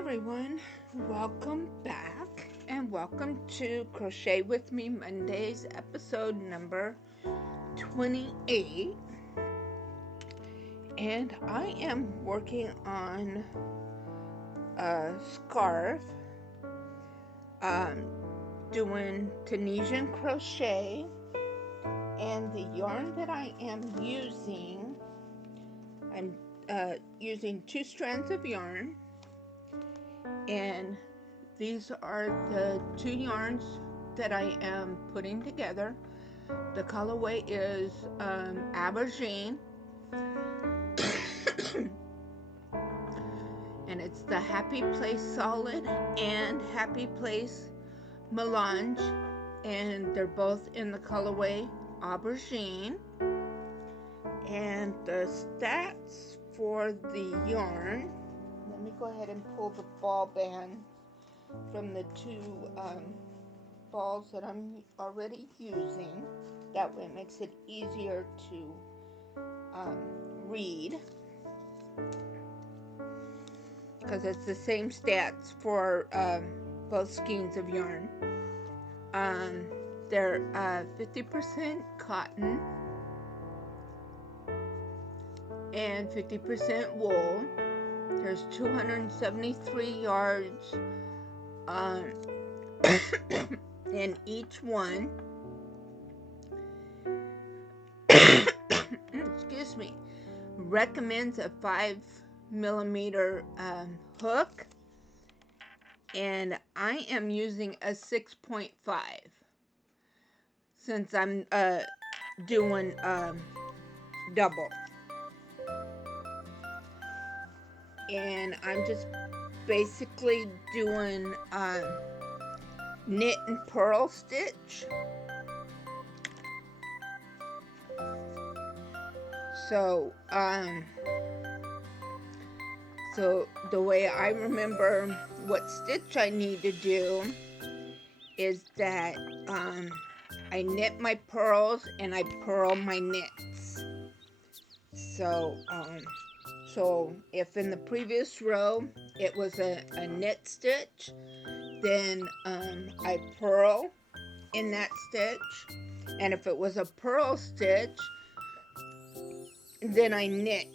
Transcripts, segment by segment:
everyone, welcome back and welcome to Crochet with Me Mondays, episode number 28. And I am working on a scarf, doing Tunisian crochet, and the yarn that I am using, I'm using 2 strands of yarn. And these are the 2 yarns that I am putting together. The colorway is Aubergine, and it's the Happy Place Solid and Happy Place Melange, and they're both in the colorway Aubergine. And the stats for the yarn, let me go ahead and pull the ball band from the 2 balls that I'm already using. That way it makes it easier to read, because it's the same stats for both skeins of yarn. They're 50% cotton and 50% wool. There's 273 yards in each one. Excuse me. Recommends a 5mm hook, and I am using a 6.5 since I'm doing double. And I'm just basically doing knit and purl stitch. So the way I remember what stitch I need to do is that I knit my pearls and I purl my knits. So if in the previous row it was a knit stitch, then I purl in that stitch. And if it was a purl stitch, then I knit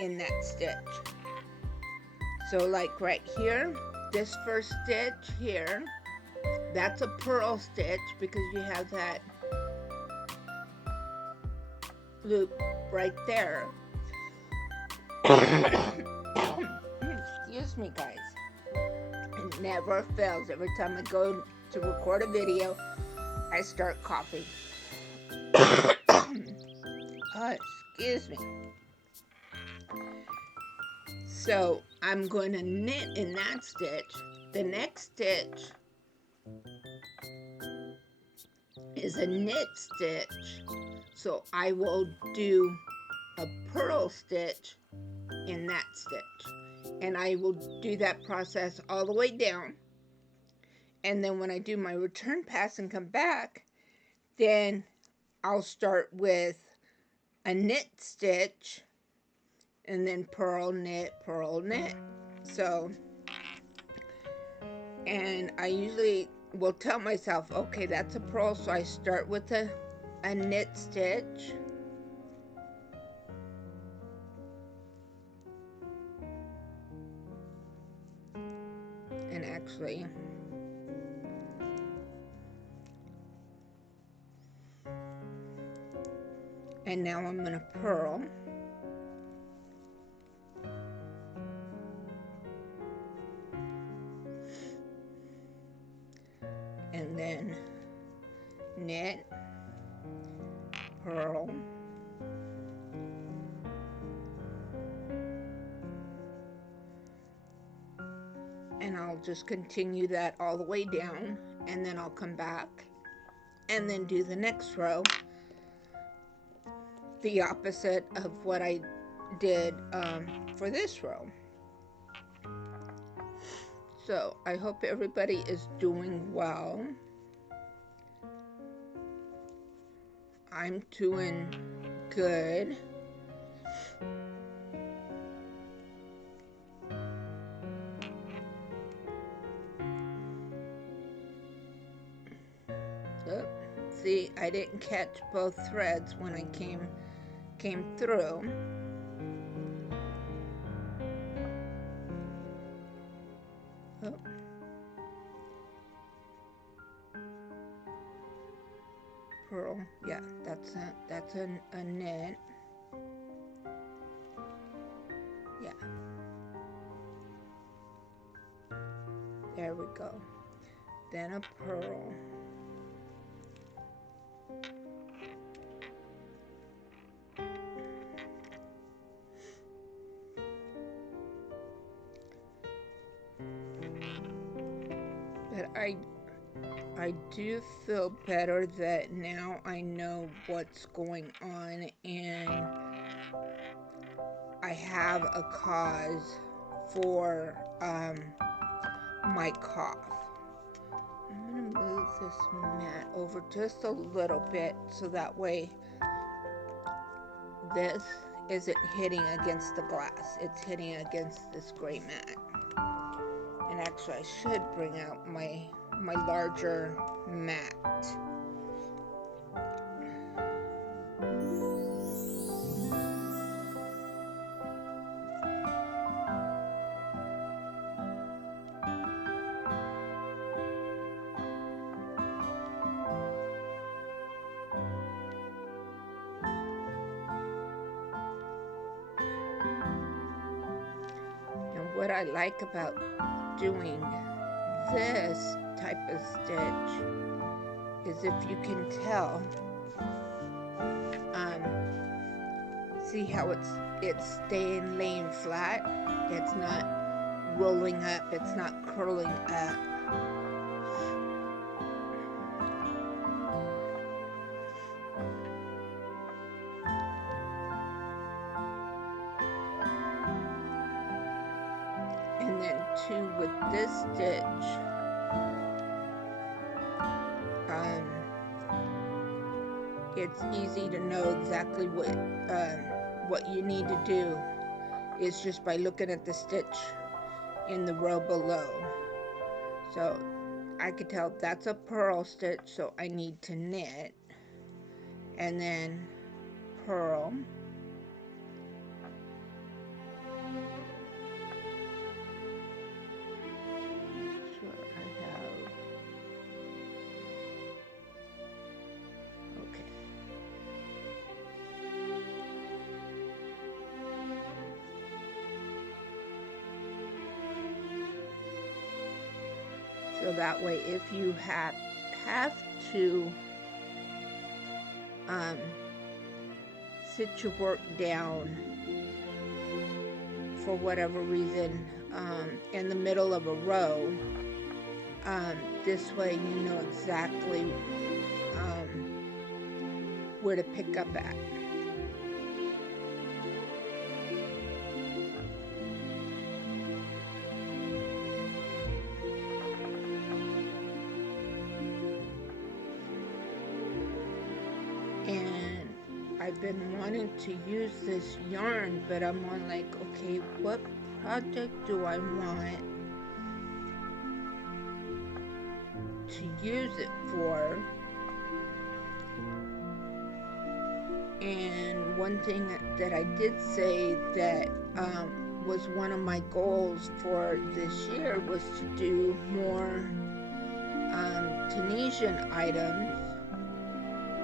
in that stitch. So like right here, this first stitch here, that's a purl stitch because you have that loop right there. Excuse me, guys. It never fails. Every time I go to record a video, I start coughing. Excuse me. So I'm going to knit in that stitch. The next stitch is a knit stitch. So I will do a purl stitch in that stitch. And I will do that process all the way down. And then when I do my return pass and come back, then I'll start with a knit stitch and then purl, knit, purl, knit. So, and I usually will tell myself, okay, that's a purl, so I start with a knit stitch. And actually, and now I'm going to purl. And then knit, purl, and I'll just continue that all the way down, and then I'll come back and then do the next row the opposite of what I did for this row. So I hope everybody is doing well. I'm doing good. Oop. See, I didn't catch both threads when I came through. Oop. Pearl, yeah, that's a knit. Yeah. There we go. Then a pearl. But I do feel better that now I know what's going on and I have a cause for my cough. I'm gonna move this mat over just a little bit so that way this isn't hitting against the glass. It's hitting against this gray mat. And actually I should bring out my larger mat. And what I like about doing this type of stitch is, if you can tell, see how it's staying laying flat. It's not rolling up, it's not curling up. And then too, with this stitch, it's easy to know exactly what you need to do. Is just by looking at the stitch in the row below. So I could tell that's a purl stitch, so I need to knit, and then purl, so that way if you have to sit your work down for whatever reason in the middle of a row, this way you know exactly where to pick up at. And I've been wanting to use this yarn, but I'm on like, okay, what project do I want to use it for? And one thing that I did say that was one of my goals for this year was to do more Tunisian items.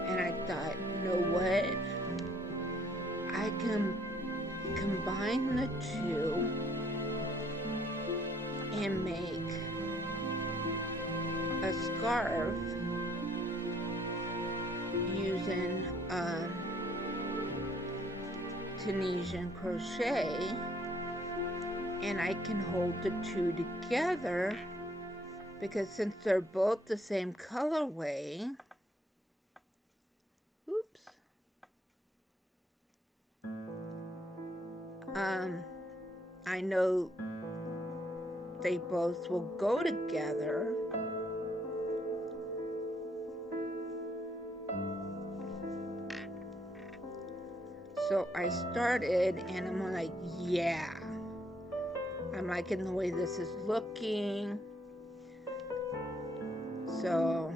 And I thought, you know what? I can combine the two and make a scarf using Tunisian crochet, and I can hold the two together because since they're both the same colorway, I know they both will go together. So I started and I'm like, yeah, I'm liking the way this is looking. So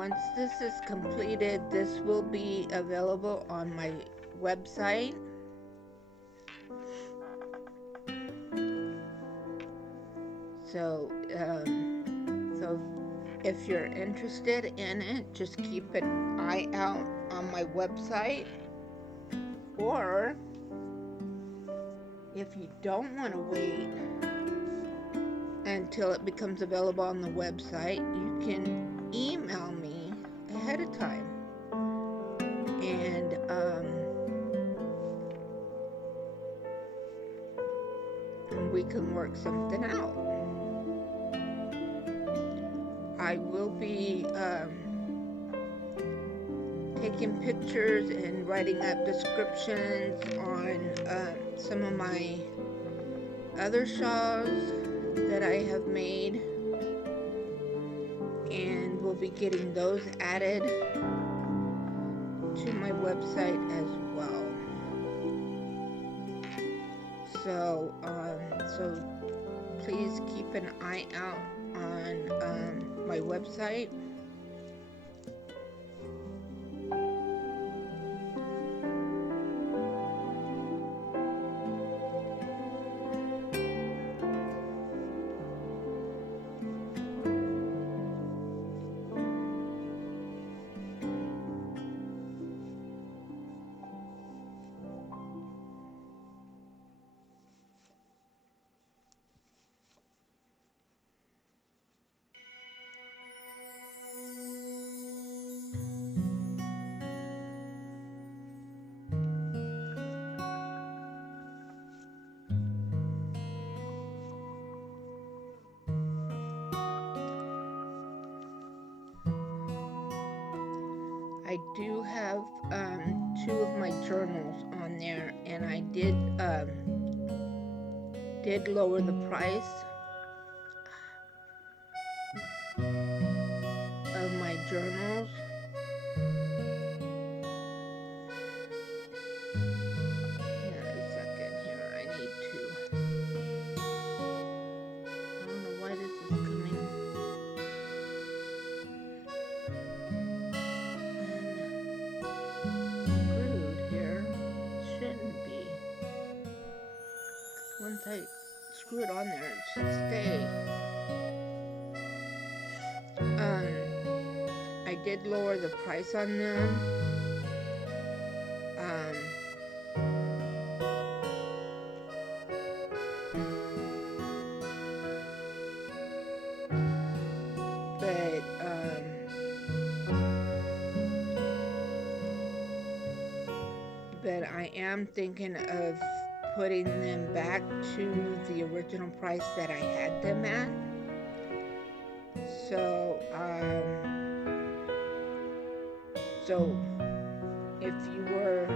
once this is completed, this will be available on my website. So, if you're interested in it, just keep an eye out on my website. Or if you don't want to wait until it becomes available on the website, you can email me ahead of time, and we can work something out. I will be taking pictures and writing up descriptions on some of my other shawls that I have made, and we'll be getting those added to my website as well. So please keep an eye out on my website. I do have 2 of my journals on there, and I did lower the price of my journals. Hang on a second here. I need to. I don't know why this is coming. Screwed here. Shouldn't be. Once I screw it on there, it should stay. I did lower the price on them. But I am thinking of putting them back to the original price that I had them at. So if you were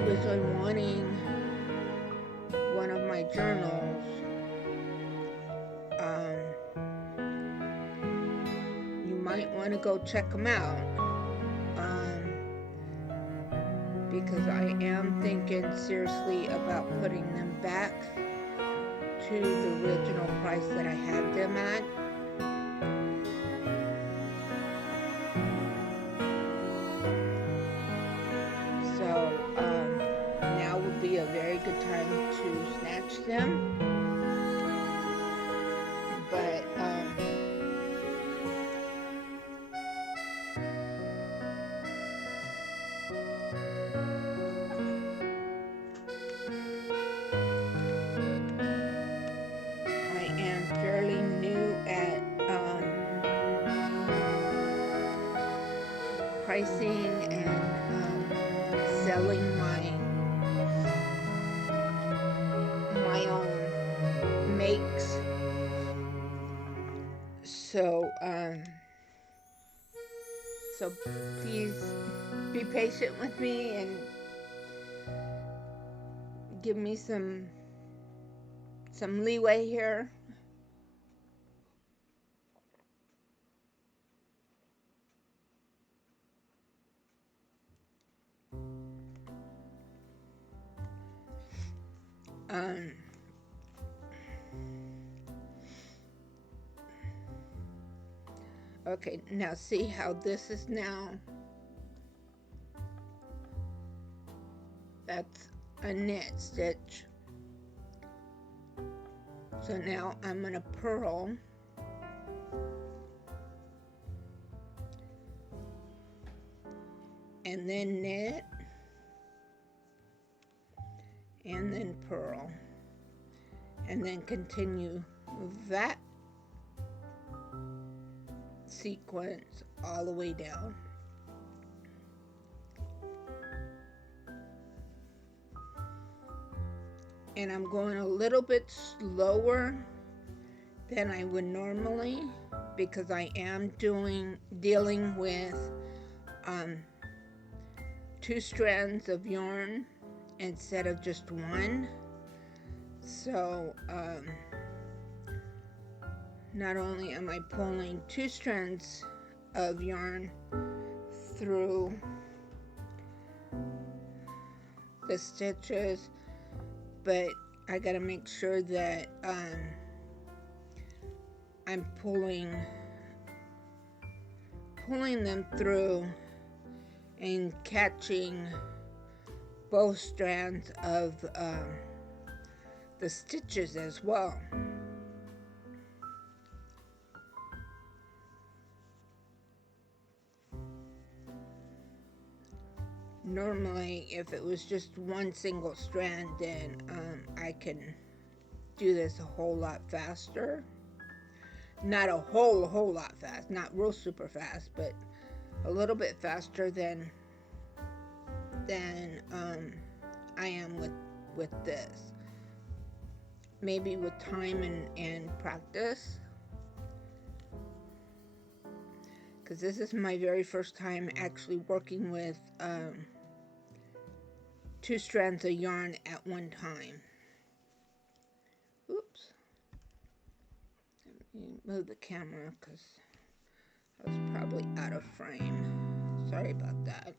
originally wanting one of my journals, you might want to go check them out, because I am thinking seriously about putting them back to the original price that I had them at. So now would be a very good time to snatch them. But I am fairly new at pricing and selling my own makes. So please be patient with me and give me some leeway here. Okay, now see how this is now? That's a knit stitch. So now I'm going to purl and then knit and then purl and then continue that sequence all the way down. And I'm going a little bit slower than I would normally because I am dealing with 2 strands of yarn instead of just one. So not only am I pulling 2 strands of yarn through the stitches, but I gotta make sure that I'm pulling them through and catching both strands of the stitches as well. Normally, if it was just one single strand, then I can do this a whole lot faster. Not a whole lot fast, not real super fast, but a little bit faster than I am with this. Maybe with time and practice, because this is my very first time actually working with 2 strands of yarn at one time. Oops. Let me move the camera because I was probably out of frame. Sorry about that.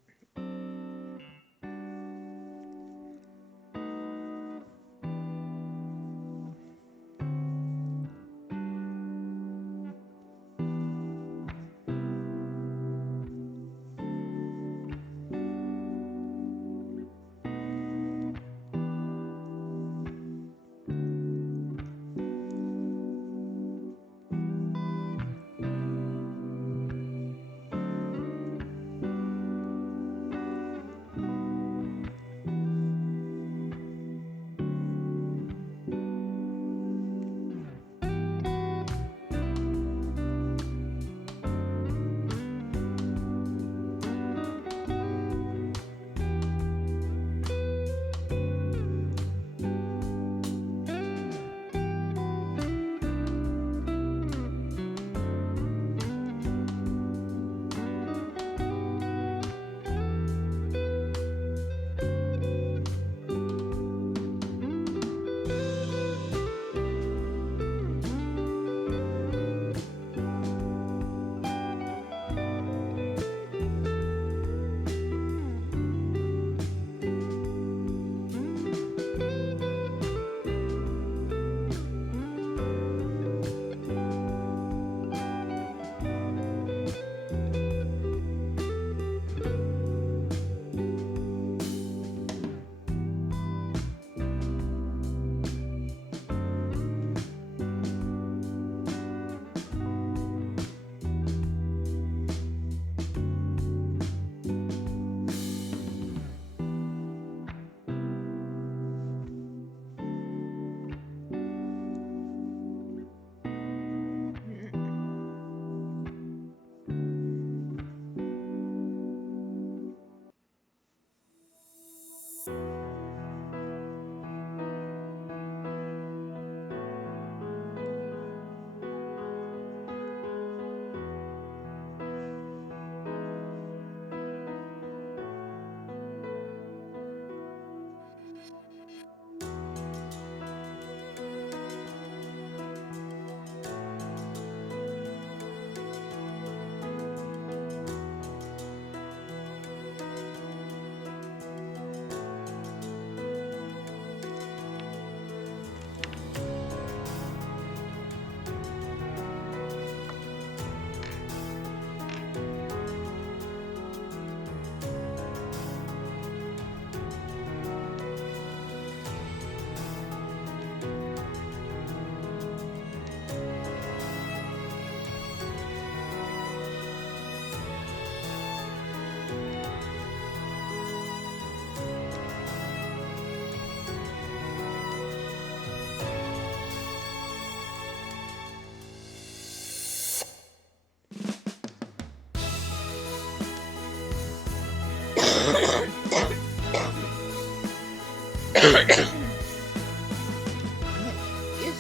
Excuse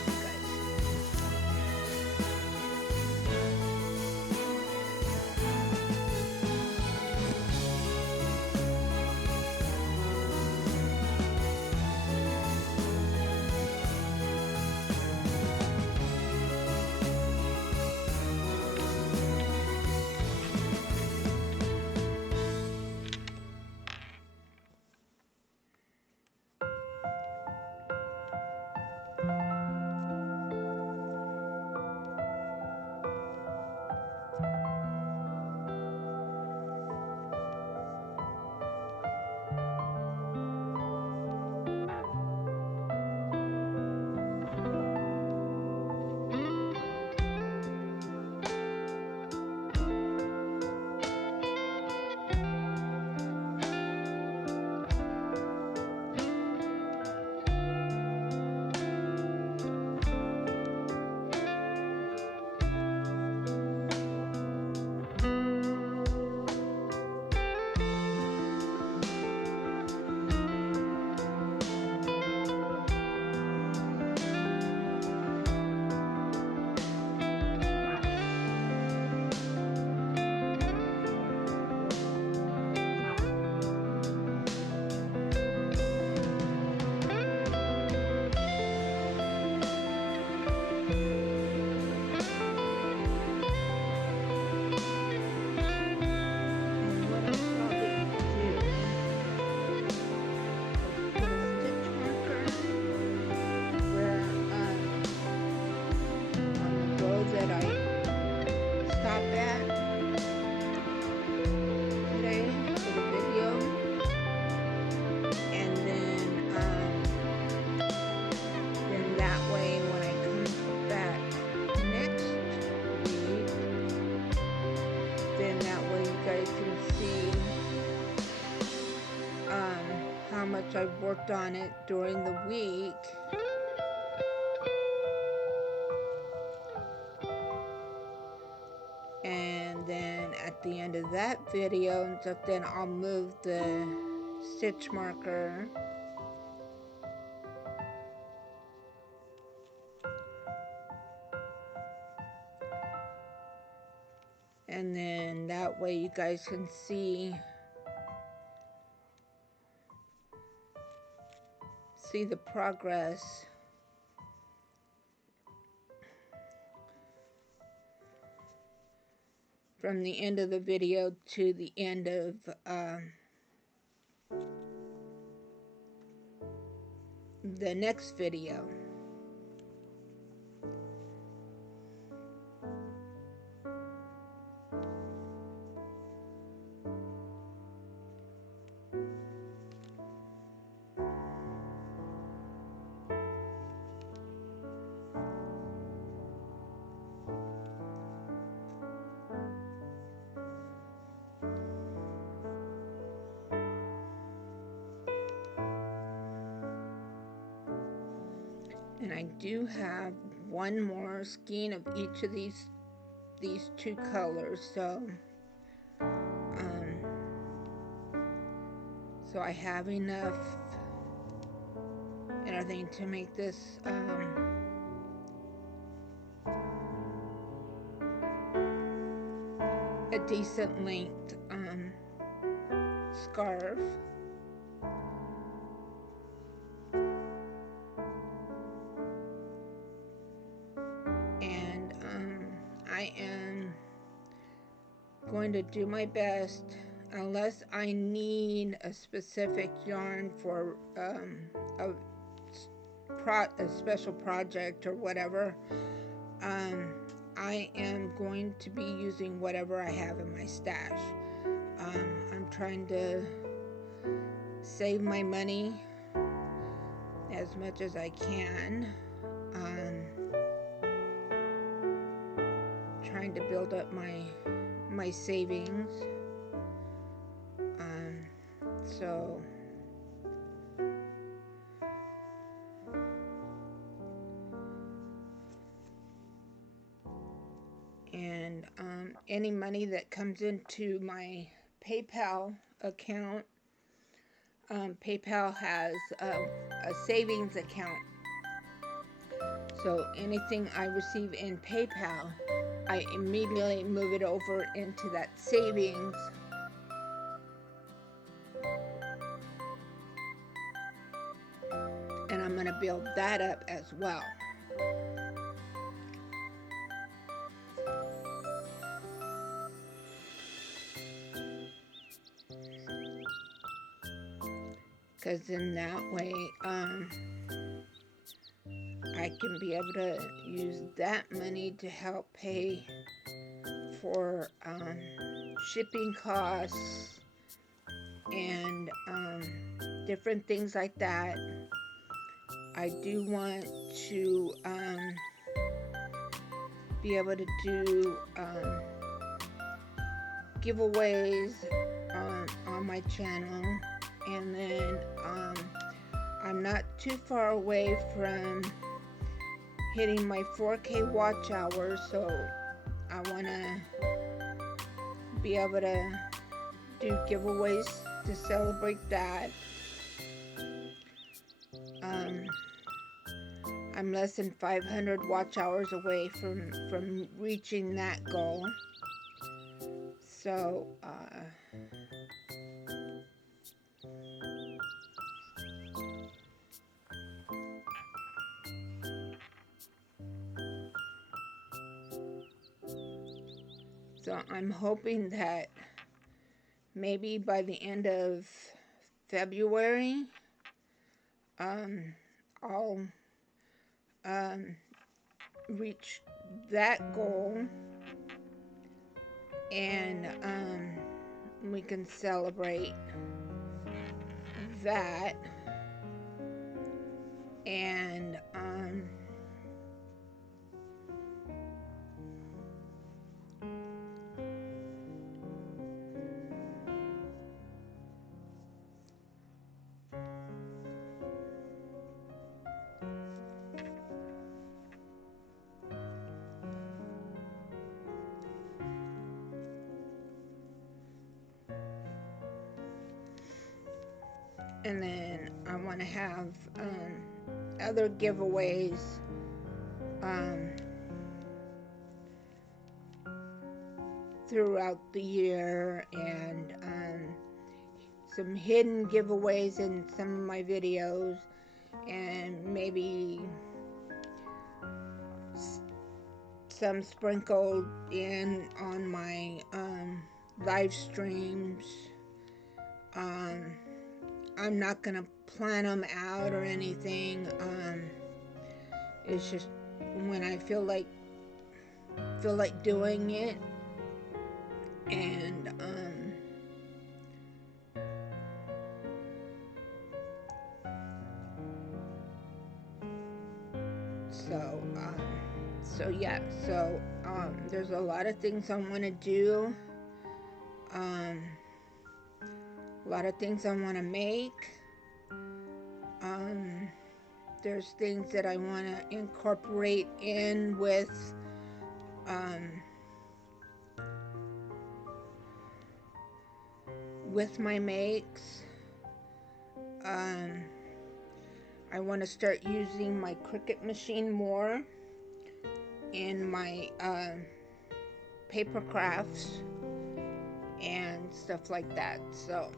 me, guys. How much I've worked on it during the week. And then at the end of that video, then I'll move the stitch marker. And then that way you guys can see the progress. From the end of the video to the end of the next video. And I do have one more skein of each of these two colors, so I have enough and everything to make this a decent length scarf. And I am going to do my best, unless I need a specific yarn for a special project or whatever. I am going to be using whatever I have in my stash. I'm trying to save my money as much as I can. Trying to build up my savings. So and any money that comes into my PayPal account, PayPal has a savings account. So anything I receive in PayPal, I immediately move it over into that savings. And I'm going to build that up as well. Because in that way, I can be able to use that money to help pay for shipping costs and different things like that. I do want to be able to do giveaways on my channel, and then I'm not too far away from hitting my 4K watch hours, so I want to be able to do giveaways to celebrate that. I'm less than 500 watch hours away from reaching that goal. So I'm hoping that maybe by the end of February, I'll reach that goal, and we can celebrate that. And then I want to have other giveaways throughout the year, and some hidden giveaways in some of my videos, and maybe some sprinkled in on my live streams. I'm not gonna plan them out or anything. It's just when I feel like doing it, and so yeah. So there's a lot of things I want to do. A lot of things I want to make. There's things that I want to incorporate in with my makes. I want to start using my Cricut machine more in my paper crafts and stuff like that. So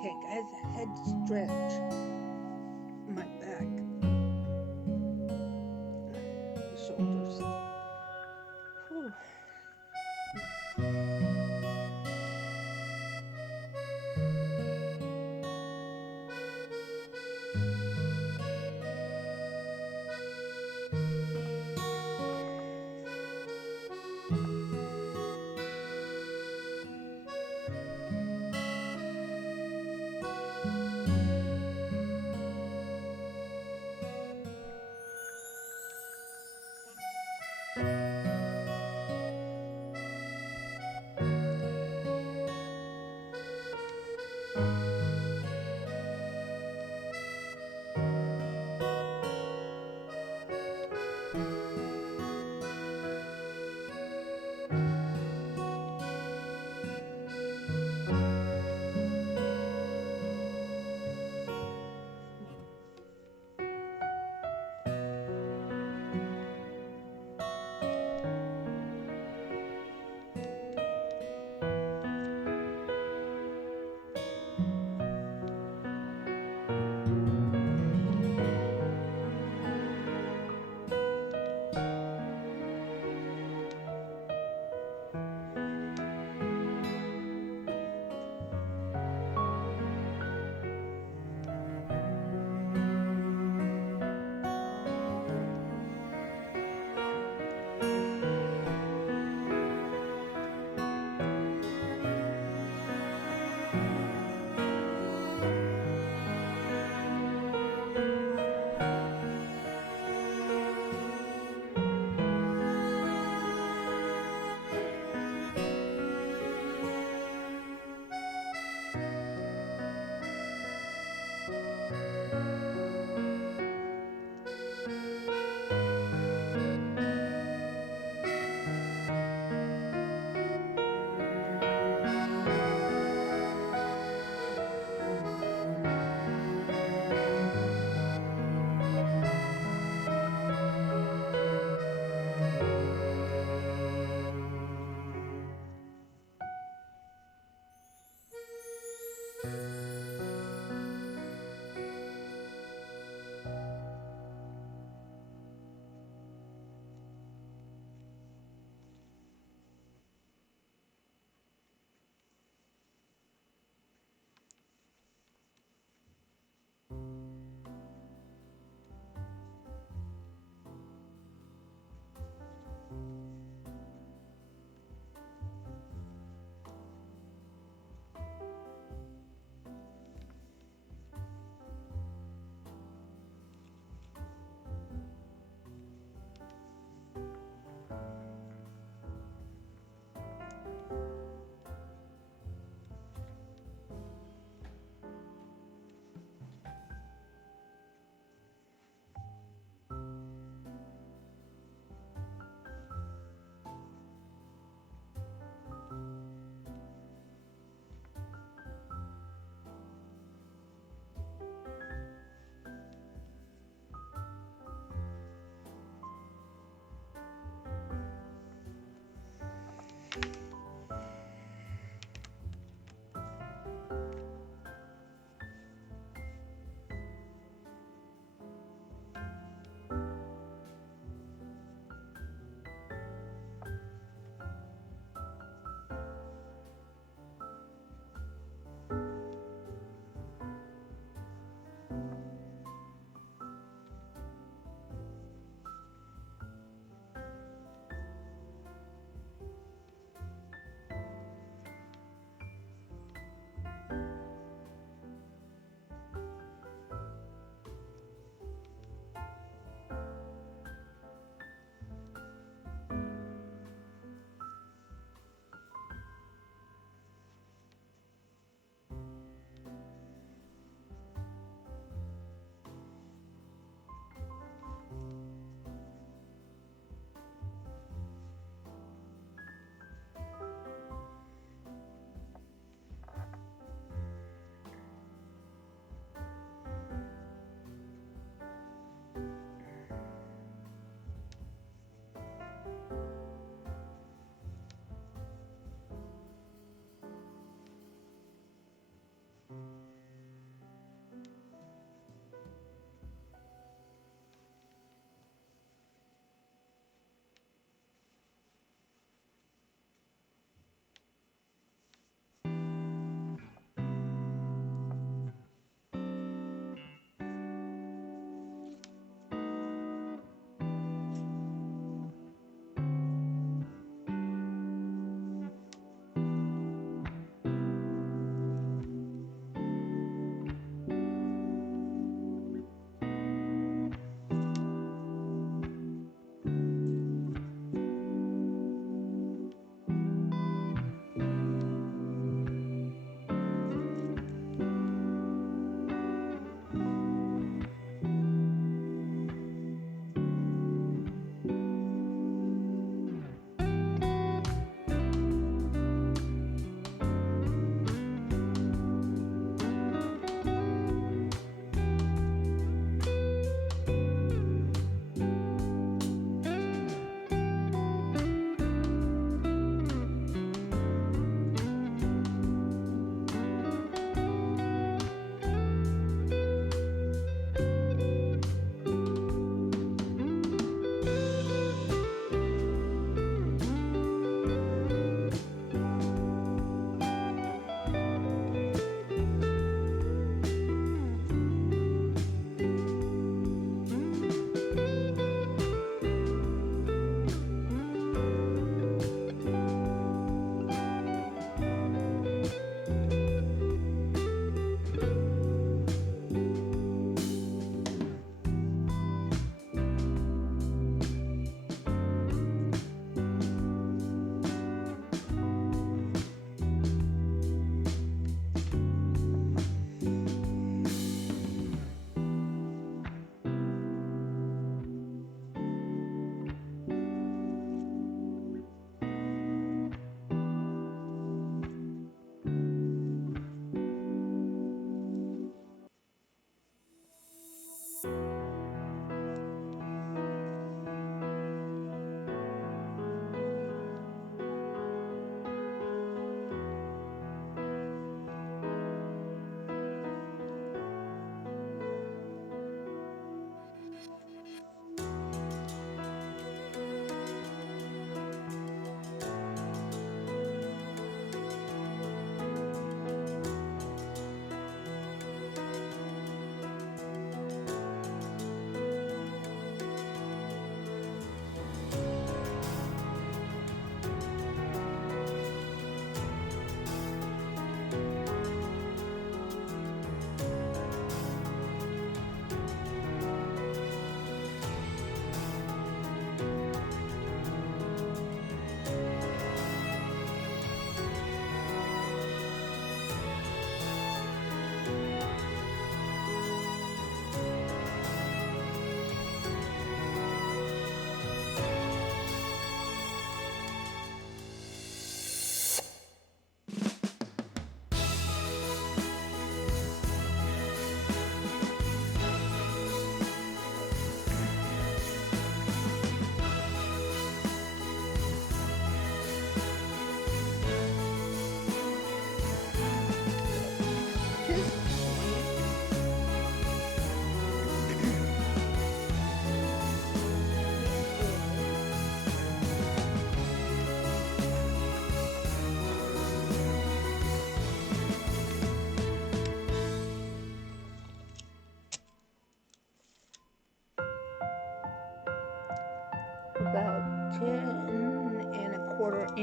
Okay, guys, head stretch. My back, my shoulders. Whew.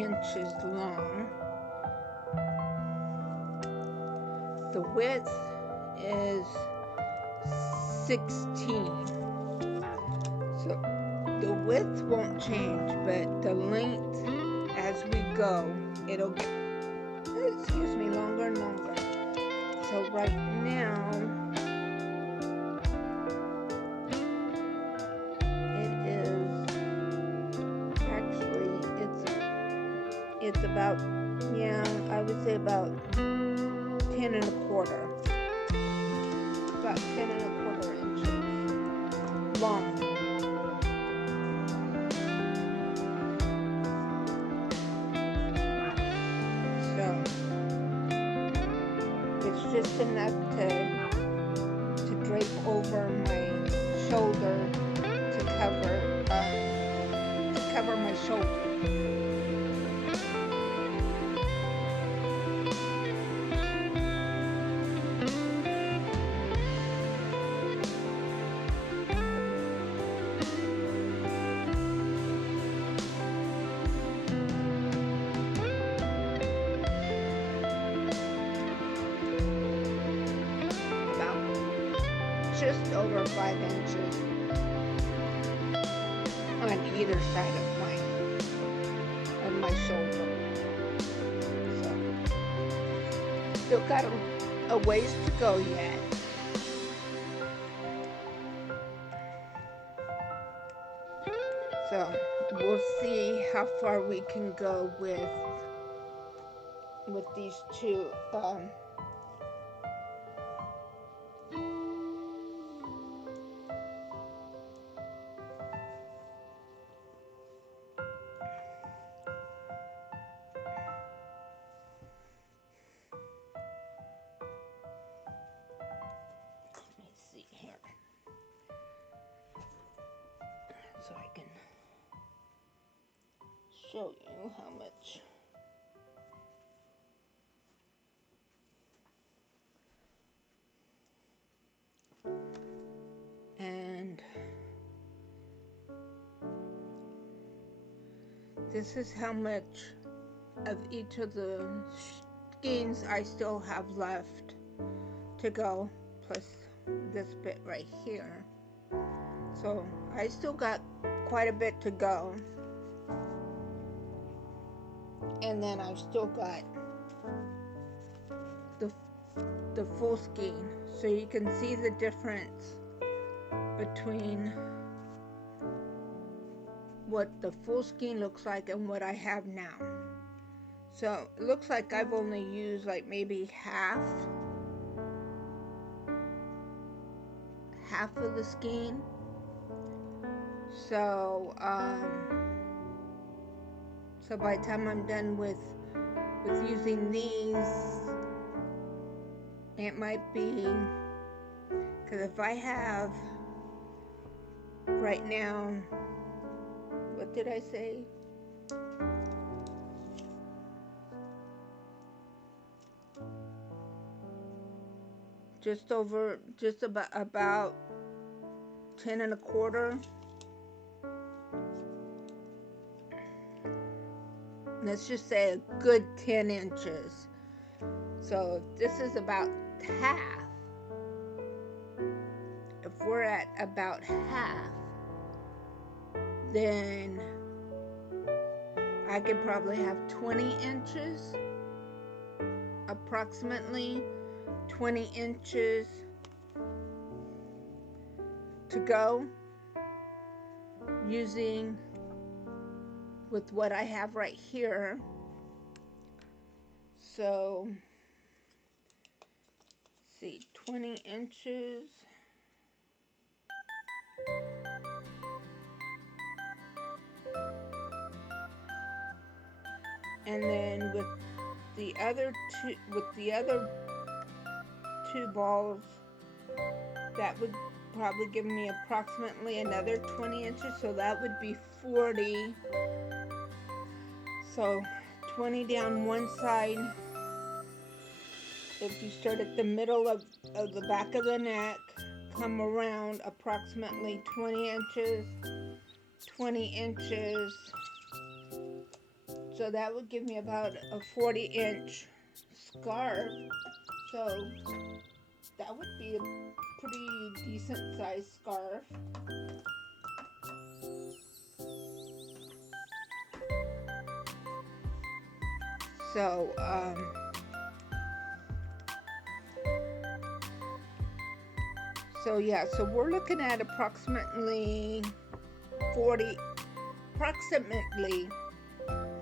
inches long. The width is 16. So the width won't change, but the length as we go, it'll get, excuse me, longer and longer. So right now, it is, actually, it's about, yeah, I would say about 10 and a quarter. About 10 and a quarter inches long. So it's just enough to drape over my shoulder to cover my shoulder. Just over 5 inches on either side of my shoulder. So still got a ways to go yet. So we'll see how far we can go with these two so I can show you how much. And this is how much of each of the skeins I still have left to go, plus this bit right here. So I still got quite a bit to go. And then I've still got the full skein. So you can see the difference between what the full skein looks like and what I have now. So it looks like I've only used like maybe half of the skein. So so by the time I'm done with using these, it might be, because if I have right now, what did I say? Just about 10 and a quarter. Let's just say a good 10 inches. So this is about half. If we're at about half, then I could probably have 20 inches, approximately 20 inches to go, using with what I have right here. So, see, 20 inches. And then with the other two balls, that would probably give me approximately another 20 inches, so that would be 40. So 20 down one side. If you start at the middle of the back of the neck, come around approximately 20 inches, 20 inches, So that would give me about a 40-inch scarf. So that would be a pretty decent sized scarf. So yeah, so we're looking at approximately 40, approximately.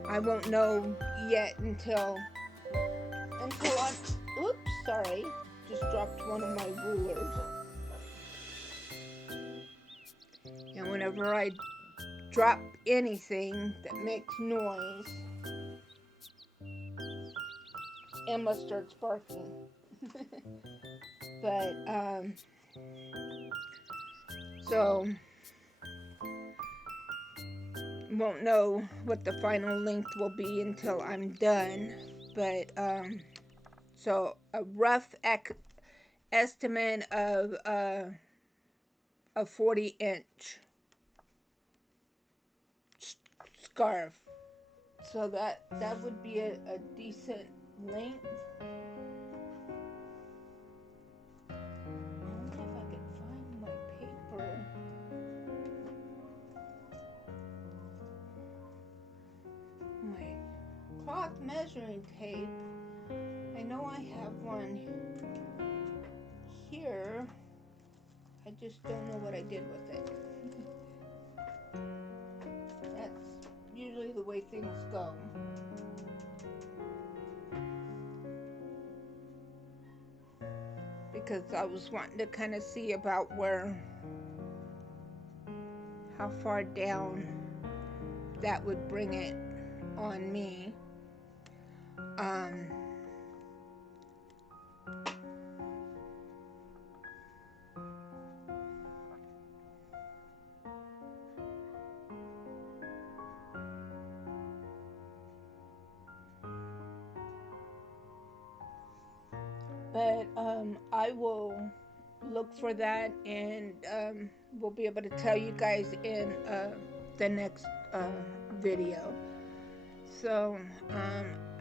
I won't know yet until I, oops, sorry, just dropped one of my rulers. And whenever I drop anything that makes noise, Emma starts barking. But, so, won't know what the final length will be until I'm done. But, so a rough estimate of a 40-inch scarf. So that would be a decent length. I wonder if I could find my paper. My cloth measuring tape. I know I have one here. I just don't know what I did with it. That's usually the way things go. Because I was wanting to kind of see about how far down that would bring it on me. But I will look for that, and we'll be able to tell you guys in the next video. So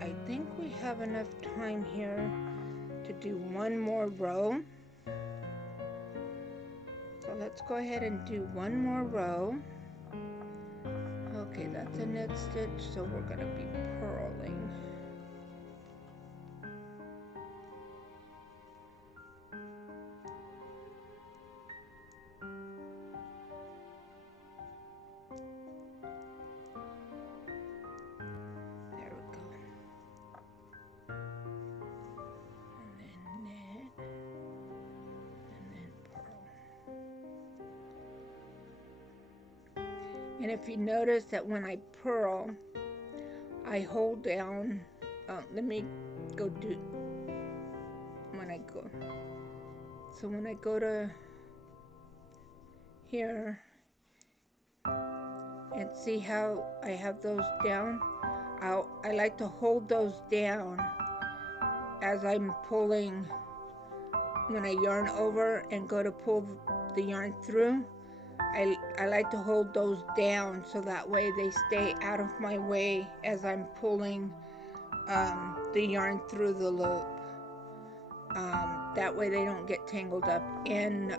I think we have enough time here to do one more row. So let's go ahead and do one more row. Okay, that's a knit stitch, so we're going to be purling. And if you notice that when I purl, I hold down, let me go do, when I go to here, and see how I have those down, I like to hold those down as I'm pulling, when I yarn over and go to pull the yarn through. I like to hold those down so that way they stay out of my way as I'm pulling the yarn through the loop. That way they don't get tangled up in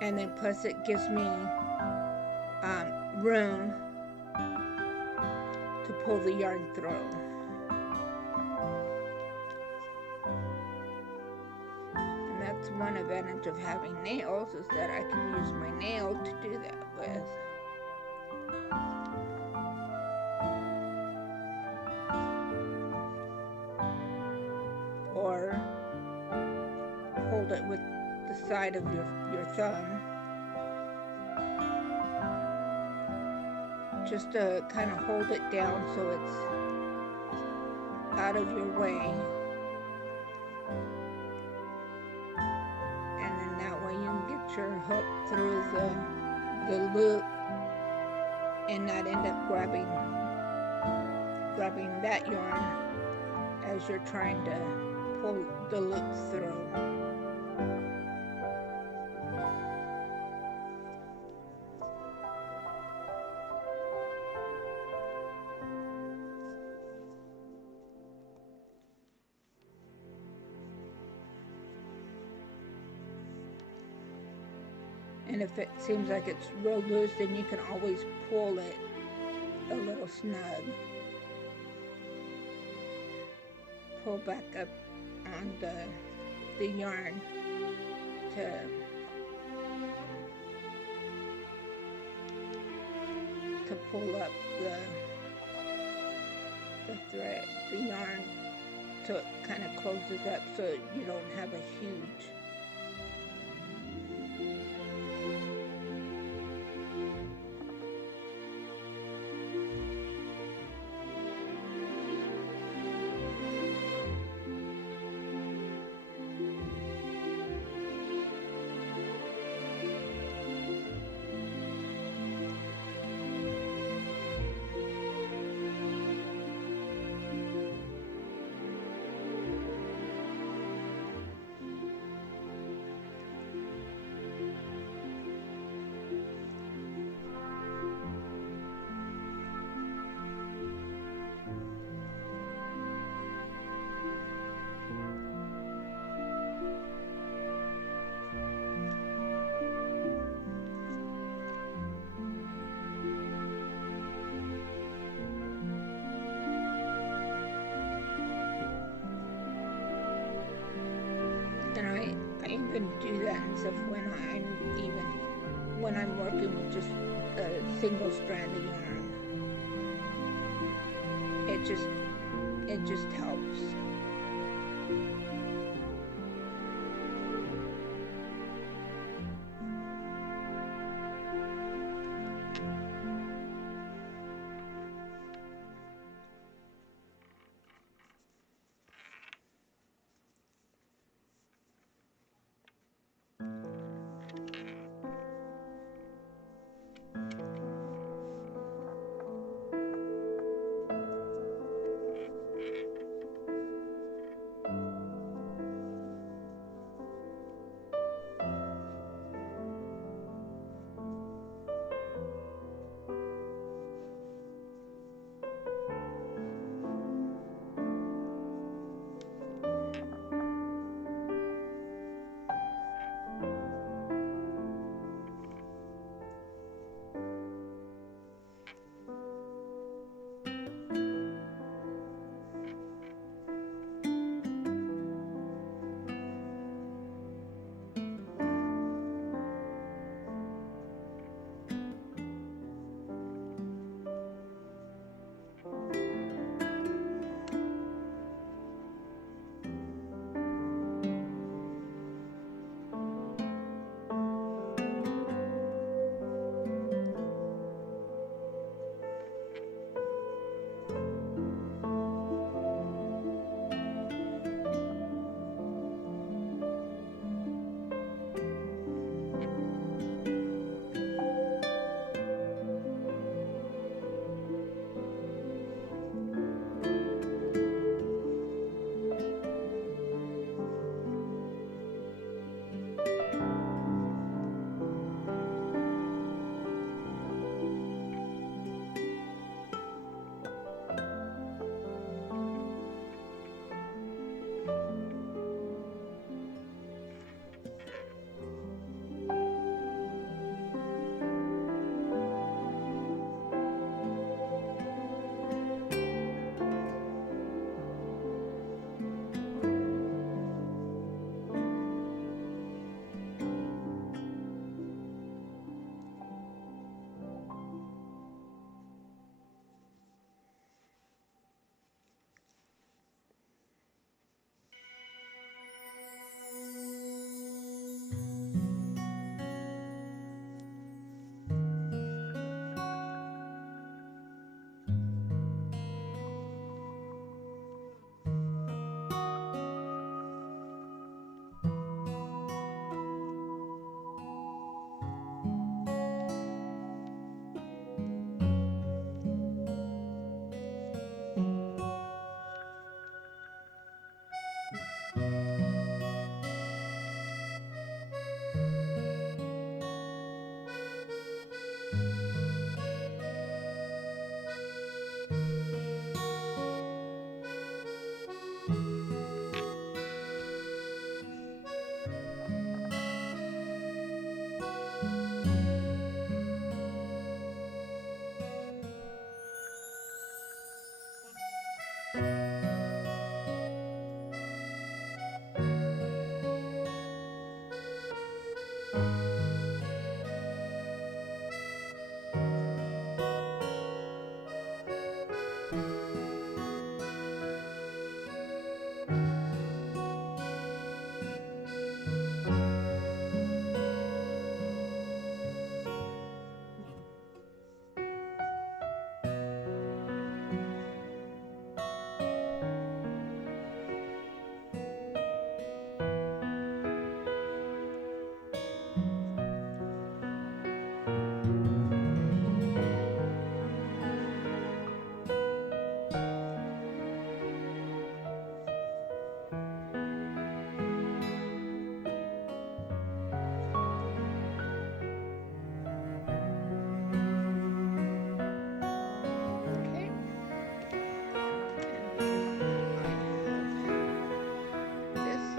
and then plus it gives me room to pull the yarn through. That's one advantage of having nails, is that I can use my nail to do that with. Or hold it with the side of your thumb. Just to kind of hold it down so it's out of your way. Your hook through the loop and not end up grabbing that yarn as you're trying to pull the loop through. And if it seems like it's real loose, then you can always pull it a little snug. Pull back up on the yarn to pull up the thread, the yarn, so it kind of closes up so you don't have a huge and I even do that and stuff when I'm working with just a single strand of yarn. It just helps.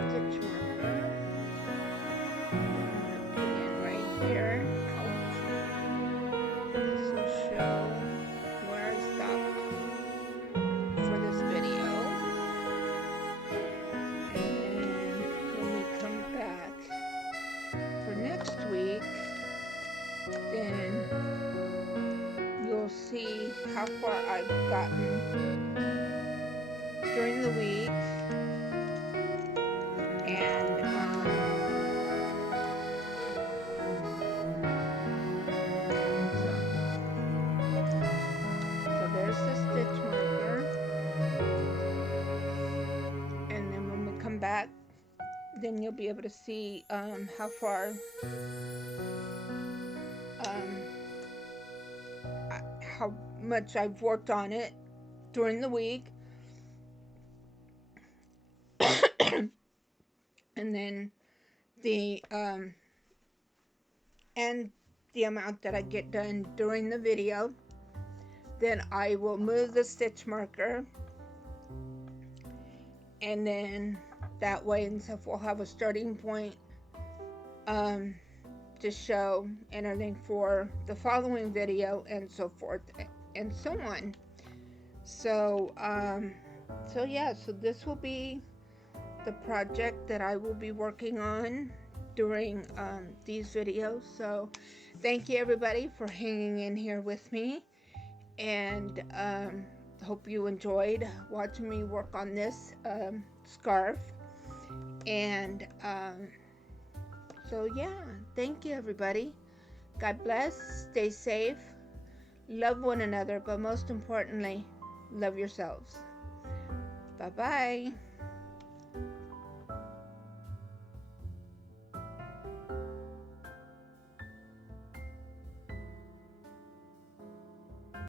stitch marker. Put in right here. This will show where I stopped for this video. And then when we come back for next week, then you'll see how far I've gotten during the week, and so there's the stitch marker, and then when we come back, then you'll be able to see how far how much I've worked on it during the week. And then the amount that I get done during the video. Then I will move the stitch marker, and then that way and stuff we'll have a starting point to show and everything for the following video, and so forth and so on. So yeah, so this will be the project that I will be working on during these videos. So thank you everybody for hanging in here with me, and hope you enjoyed watching me work on this scarf. And so yeah, thank you everybody. God bless, stay safe, love one another, but most importantly, love yourselves. Bye bye.